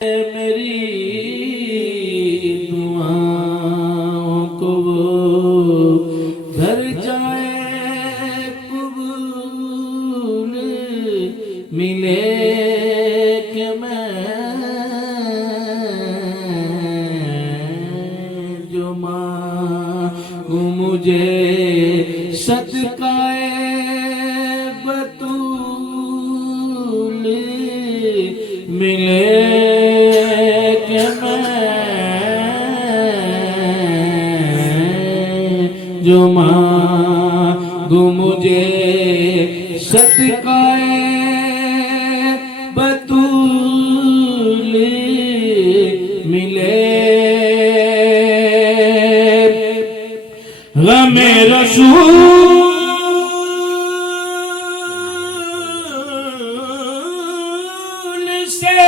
मेरी दुआओं को वो घर जाए कबूल, मिले कि मैं जो मांगू मुझे सदकाए बतूल, मिले कि मैं जो मांगू मुझे सदकाए बतूल, मिले गमे रसूल से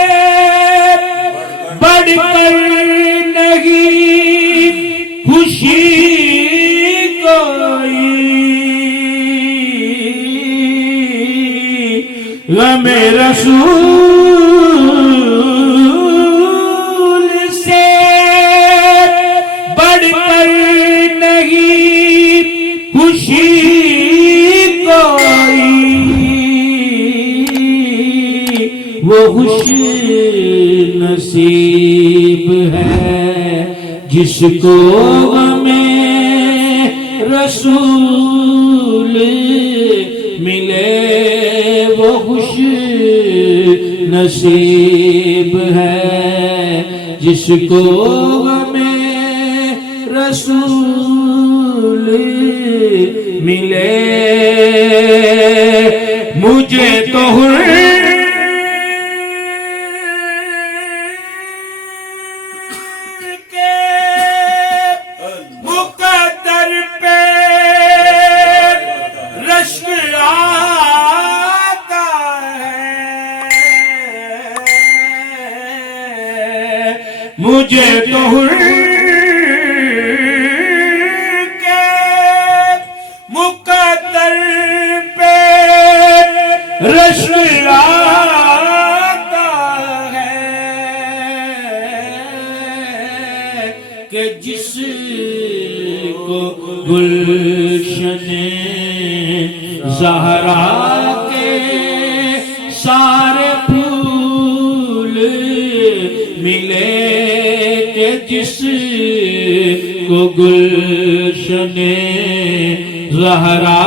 बढ़कर नहीं खुशी कोई, गमे रसूल से बढ़कर नहीं खुशी कोई, वो खुश नसीब है जिसको हमें रसूल मिले, वो खुश नसीब है जिसको हमें रसूल मिले। मुझे तो मुझे तो के मुकद्दर पे रश्क आता है कि जिसको गुलशने ज़हरा के सारे फूल मिले, जिसको गुलशने ज़हरा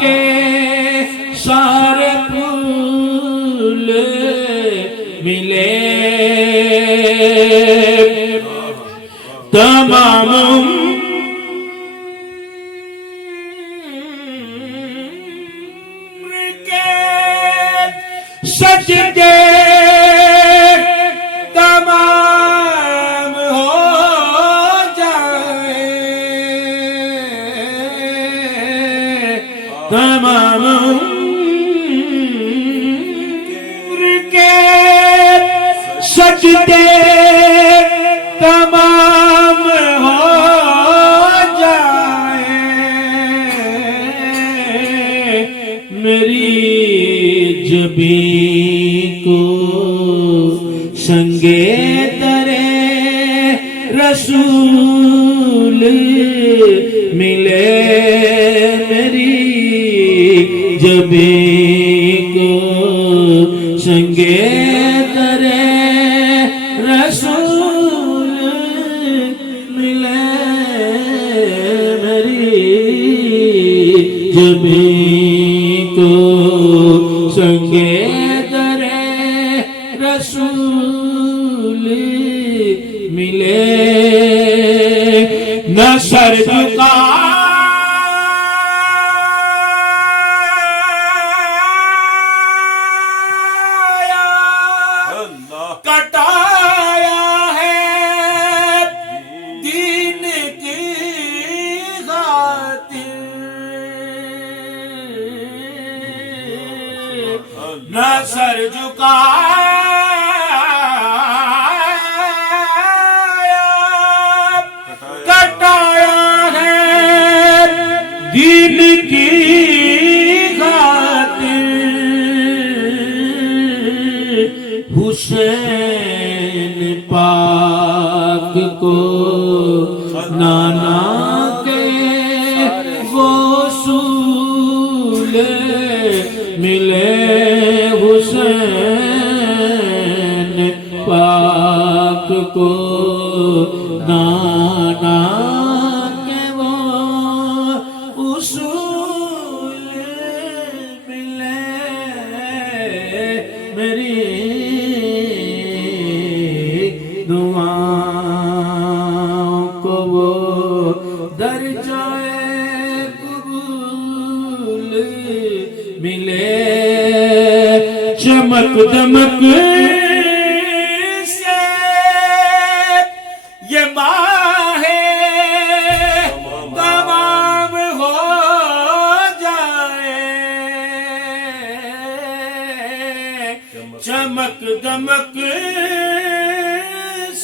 के सारे फूल मिले, तमाम उम्र के सजदे तमाम उम्र के सजदे तमाम हो जाए, मेरी जबीं को संगे दरे रसूल मिले, मेरी जबीं को संगे दरे रसूल मिले, मेरी जबीं को संगे दरे रसूल मिले। न सर झुका कटाया है दीन की खातिर, न सर झुकाया कटाया है को नाना के वो सूले मिले हुसैन पाक को नाना के वो उसूल मिले मेरी दुआओं को वो दर्जाए कबूल मिले चमक दमक से ये माहे तमाम हो जाए चमक दमक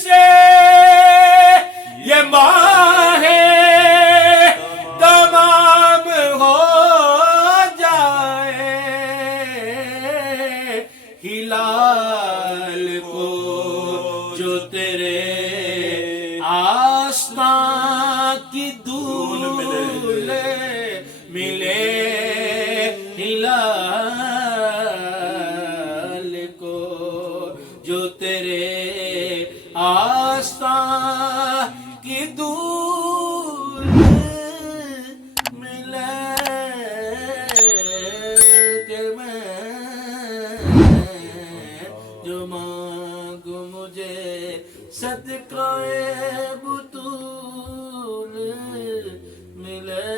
से ये माहे तमाम हो जाए हिलाल को जो तेरे आसमां की धूल मिले हिलाल को जो तेरे आस्था की दूर मिले के मैं जो मांगू मुझे सदकाए बुतूल मिले